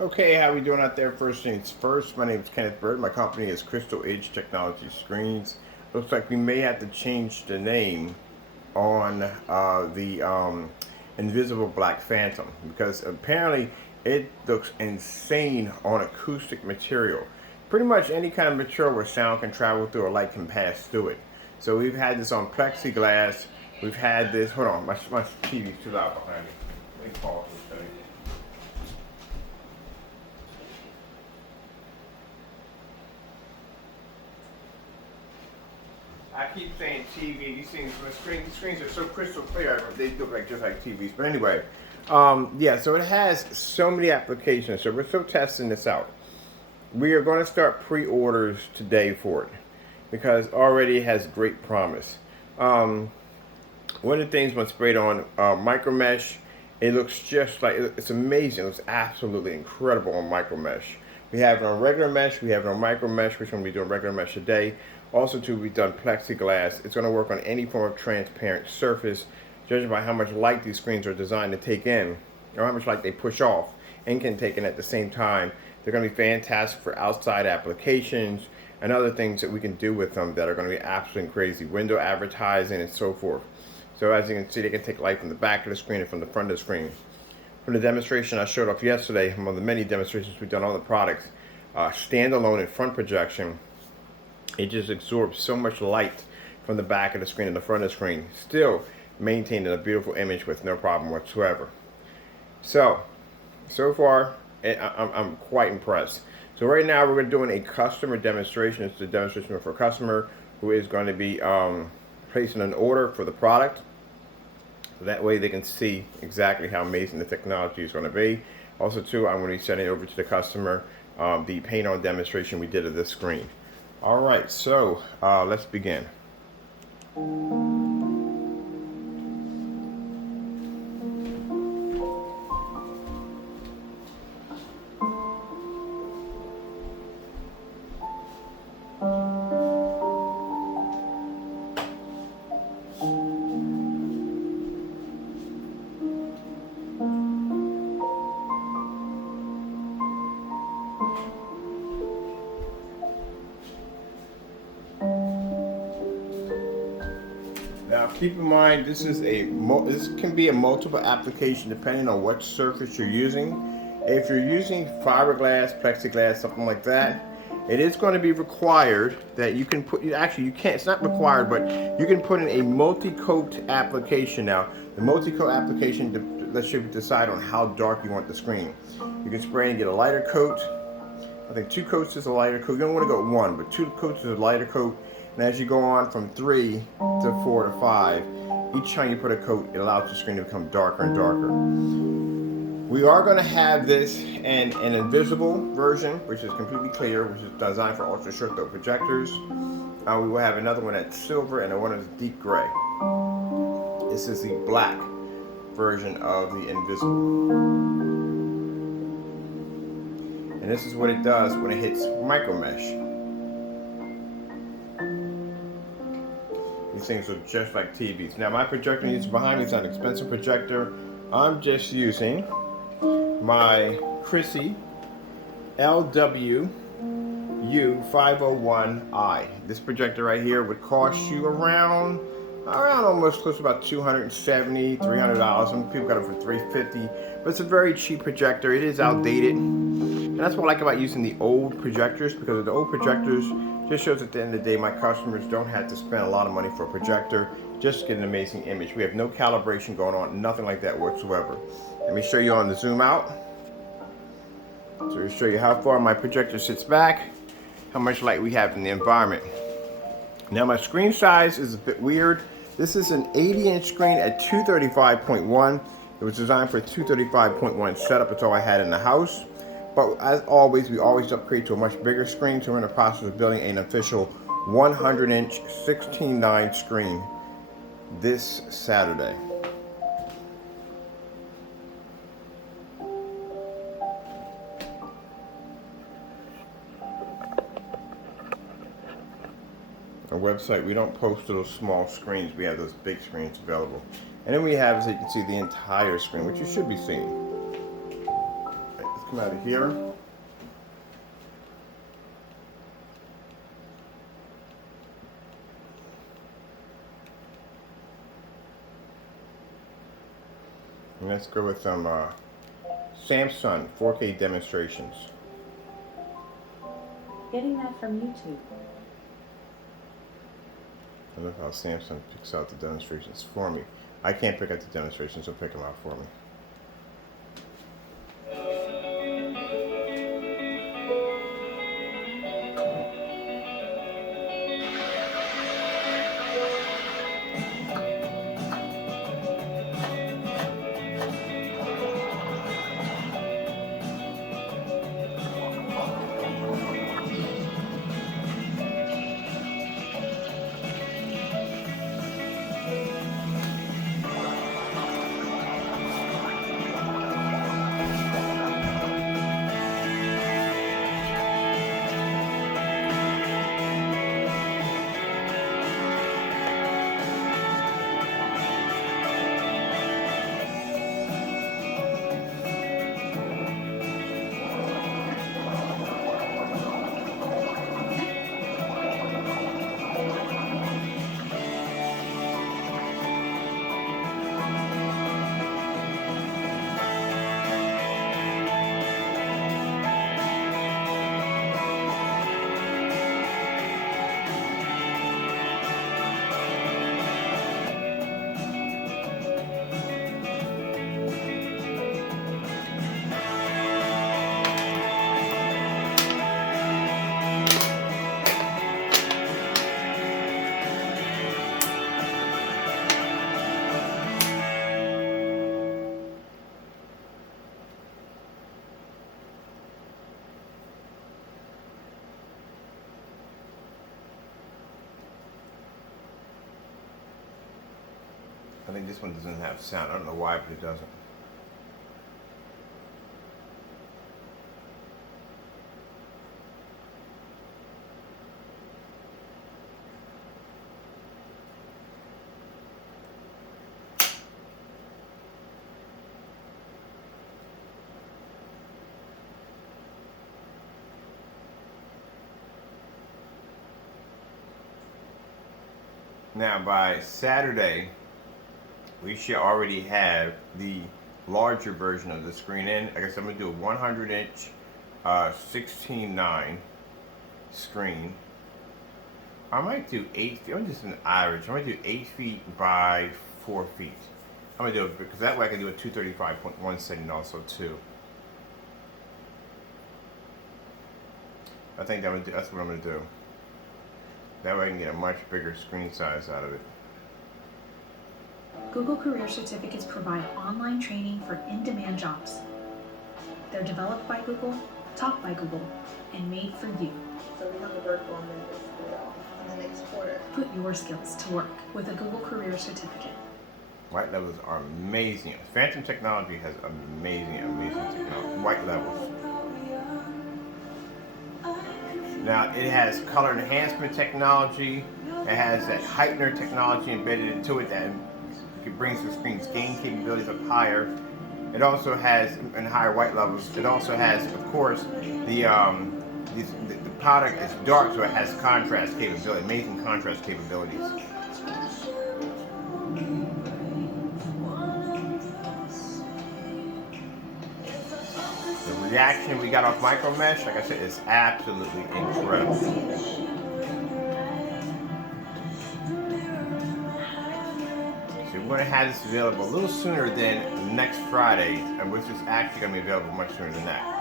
Okay, how we doing out there? First things first, my name is Kenneth Bird. My company is Crystal Edge Technology Screens. Looks like we may have to change the name on the Invisible Black Phantom because apparently it looks insane on acoustic material. Pretty much any kind of material where sound can travel through or light can pass through it. So we've had this on plexiglass. We've had this. Hold on, my TV's too loud behind me. Let me pause this thing. I keep saying TV. These things, the screens are so crystal clear. They look like just like TVs. But anyway, yeah. So it has so many applications. So we're still testing this out. We are going to start pre-orders today for it because already it has great promise. One of the things when sprayed on micro mesh, it looks just like it's amazing. It looks absolutely incredible on micro mesh. We have it on regular mesh. We have it on micro mesh, which we're going to be doing regular mesh today. Also, too, we've done plexiglass. It's going to work on any form of transparent surface, judging by how much light these screens are designed to take in, or how much light they push off and can take in at the same time. They're going to be fantastic for outside applications and other things that we can do with them that are going to be absolutely crazy. Window advertising and so forth. So as you can see, they can take light from the back of the screen and from the front of the screen. From the demonstration I showed off yesterday, among the many demonstrations we've done on the products, standalone and front projection, it just absorbs so much light from the back of the screen and the front of the screen, still maintaining a beautiful image with no problem whatsoever. So far, I'm quite impressed. So right now we're doing a customer demonstration. It's a demonstration for a customer who is going to be placing an order for the product. That way they can see exactly how amazing the technology is going to be. Also too, I'm going to be sending over to the customer the paint on demonstration we did of this screen. All right, so let's begin. Now, keep in mind, this can be a multiple application depending on what surface you're using. If you're using fiberglass, plexiglass, something like that, it is going to be required that you can put. Actually, you can't. It's not required, but you can put in a multi-coat application. Now, the multi-coat application lets you decide on how dark you want the screen. You can spray and get a lighter coat. I think 2 coats is a lighter coat. You don't want to go 1, but 2 coats is a lighter coat. And as you go on from 3 to 4 to 5, each time you put a coat, it allows the screen to become darker and darker. We are going to have this in an invisible version, which is completely clear, which is designed for ultra short throw projectors. We will have another one that's silver and one that's deep gray. This is the black version of the invisible. And this is what it does when it hits micro mesh. These things look just like TVs. Now my projector is behind me. It's an expensive projector. I'm just using my Chrissy LWU501i. This projector right here would cost you around almost close to about $270, $300. Some people got it for $350, but it's a very cheap projector. It is outdated, and that's what I like about using the old projectors, because the old projectors just shows at the end of the day my customers don't have to spend a lot of money for a projector just to get an amazing image. We have no calibration going on, nothing like that whatsoever. Let me show you on the zoom out. So to show you how far my projector sits back, how much light we have in the environment. Now my screen size is a bit weird. This is an 80-inch screen at 235.1. It was designed for a 235.1 setup. It's all I had in the house. But as always, we always upgrade to a much bigger screen. So we're in the process of building an official 100-inch 16:9 screen this Saturday. Our website, we don't post those small screens. We have those big screens available. And then we have, as you can see, the entire screen, which you should be seeing. Come out of here. And let's go with some Samsung 4K demonstrations. Getting that from YouTube. I love how Samsung picks out the demonstrations for me. I can't pick out the demonstrations, so pick them out for me. I think this one doesn't have sound. I don't know why, but it doesn't. Now by Saturday, we should already have the larger version of the screen in. I guess I'm gonna do a 100-inch 16:9 screen. I might do 8 feet. I'm just an average. I might do 8 feet by 4 feet. I'm gonna do it because that way I can do a 235.1 setting also too. I think that's what I'm gonna do. That way I can get a much bigger screen size out of it. Google Career Certificates provide online training for in-demand jobs. They're developed by Google, taught by Google, and made for you. So we have to work on this in the next quarter. Put your skills to work with a Google Career Certificate. White levels are amazing. Phantom Technology has amazing technology. White levels. Now it has color enhancement technology. It has that heightener technology embedded into it that brings the screen's gain capabilities up higher. It also has, in higher white levels, it also has, of course, the product is dark, so it has contrast capability, amazing contrast capabilities. The reaction we got off micro mesh, like I said, is absolutely incredible. So we're going to have this available a little sooner than next Friday, and which is actually going to be available much sooner than that.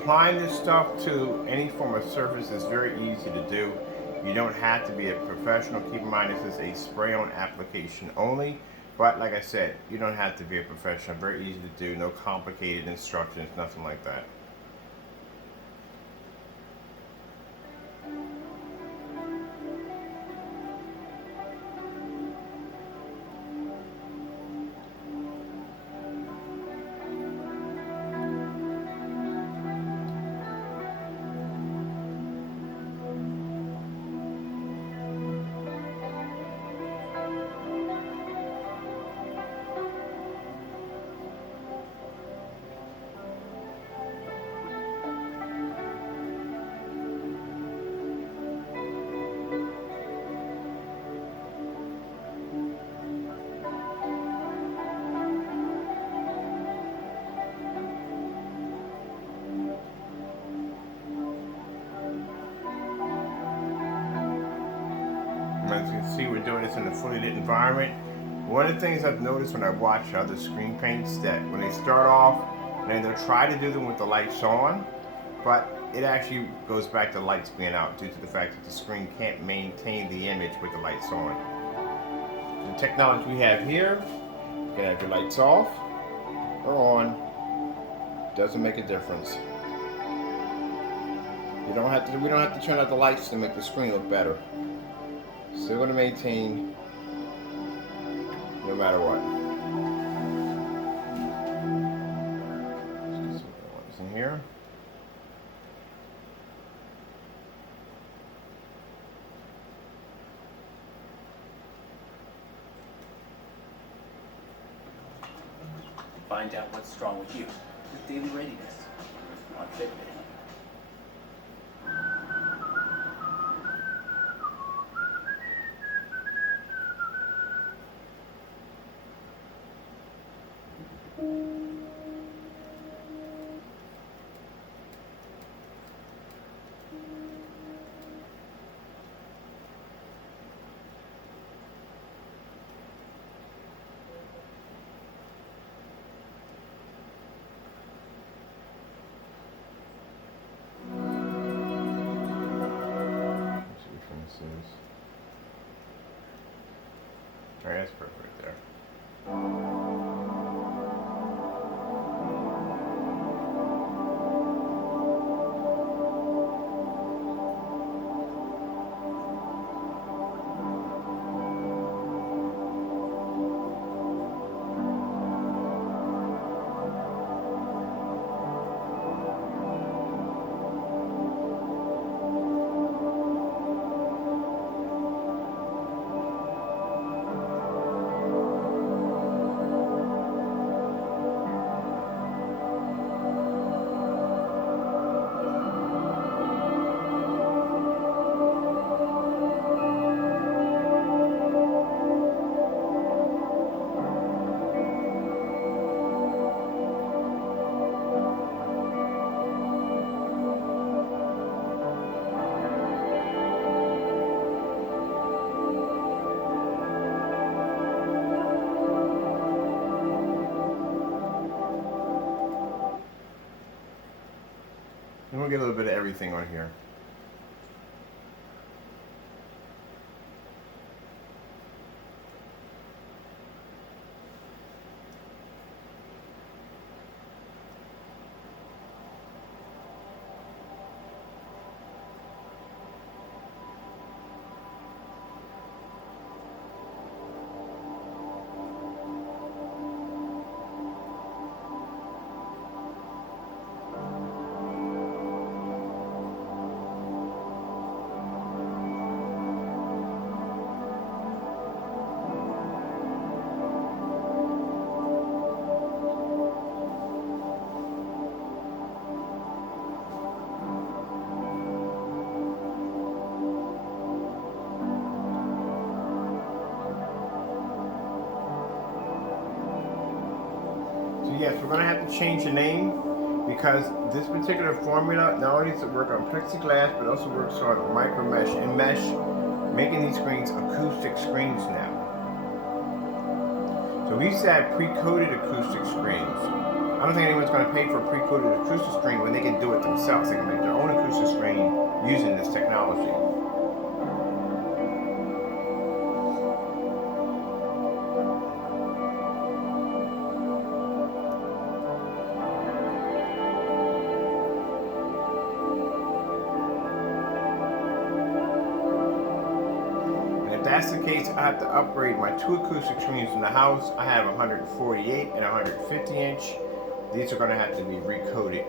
applying this stuff to any form of surface is very easy to do. You don't have to be a professional. Keep in mind this is a spray-on application only. But like I said, you don't have to be a professional. Very easy to do. No complicated instructions, nothing like that. As you can see, we're doing this in a fully lit environment. One of the things I've noticed when I watch other screen paints that when they start off, they'll try to do them with the lights on, but it actually goes back to lights being out due to the fact that the screen can't maintain the image with the lights on. The technology we have here, you can have your lights off or on. Doesn't make a difference. We don't have to turn out the lights to make the screen look better. Still going to maintain no matter what. Let's get some other ones in here. Find out what's wrong with you with daily readiness on Fitbit. Alright, that's perfect there. And we'll get a little bit of everything on here. Yes, we're going to have to change the name because this particular formula not only does it work on plexiglass, but also works on micro mesh and mesh, making these screens acoustic screens now. So we used to have pre-coated acoustic screens, I don't think anyone's going to pay for a pre-coded acoustic screen when they can do it themselves. They can make their own acoustic screen using this technology. If that's the case, I have to upgrade my 2 acoustic screens in the house. I have 148 and 150 inch. These are going to have to be recoded.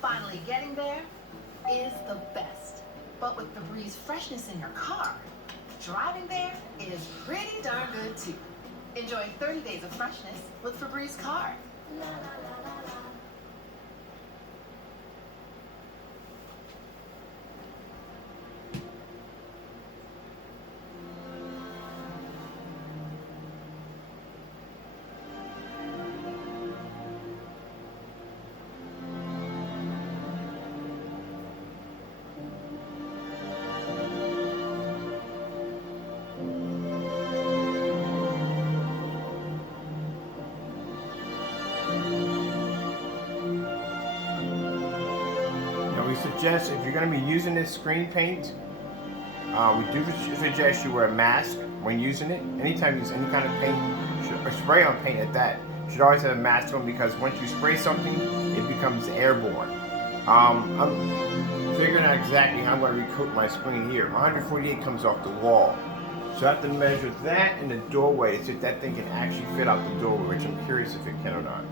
Finally getting there is the best. But with the Breeze freshness in your car, driving there is pretty darn good too. Enjoy 30 days of freshness with Febreze Car. La la la la la. We suggest if you're going to be using this screen paint, we do suggest you wear a mask when using it. Anytime you use any kind of paint, or spray on paint at that, you should always have a mask on, because once you spray something, it becomes airborne. I'm figuring out exactly how I'm going to recoat my screen here. 148 comes off the wall. So I have to measure that in the doorway to see if that thing can actually fit out the doorway, which I'm curious if it can or not.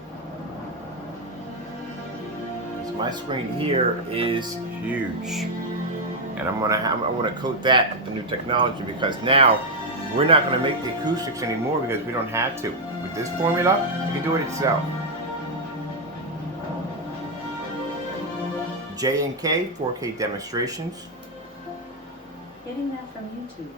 My screen here is huge, and I want to coat that with the new technology, because now we're not going to make the acoustics anymore because we don't have to. With this formula, you can do it itself. J&K 4K demonstrations. Getting that from YouTube.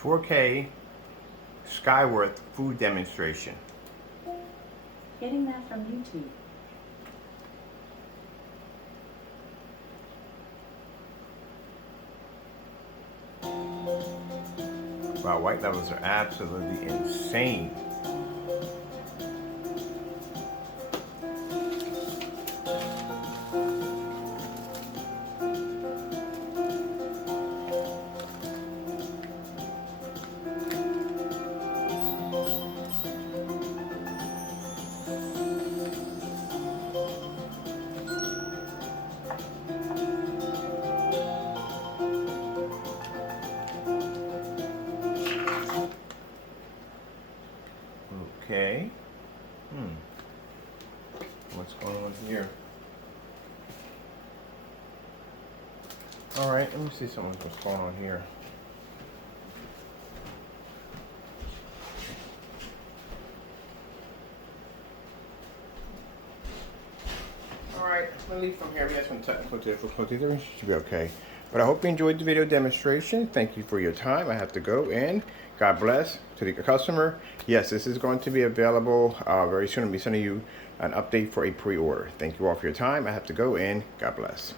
4K Skyworth food demonstration. Getting that from YouTube. Wow, white levels are absolutely insane. Okay. What's going on here? All right, let me see something what's going on here. All right, we'll leave from here. We have some technical difficulties. Everything should be okay. But I hope you enjoyed the video demonstration. Thank you for your time. I have to go, and God bless to the customer. Yes, this is going to be available very soon. I'll be sending you an update for a pre-order. Thank you all for your time. I have to go, and God bless.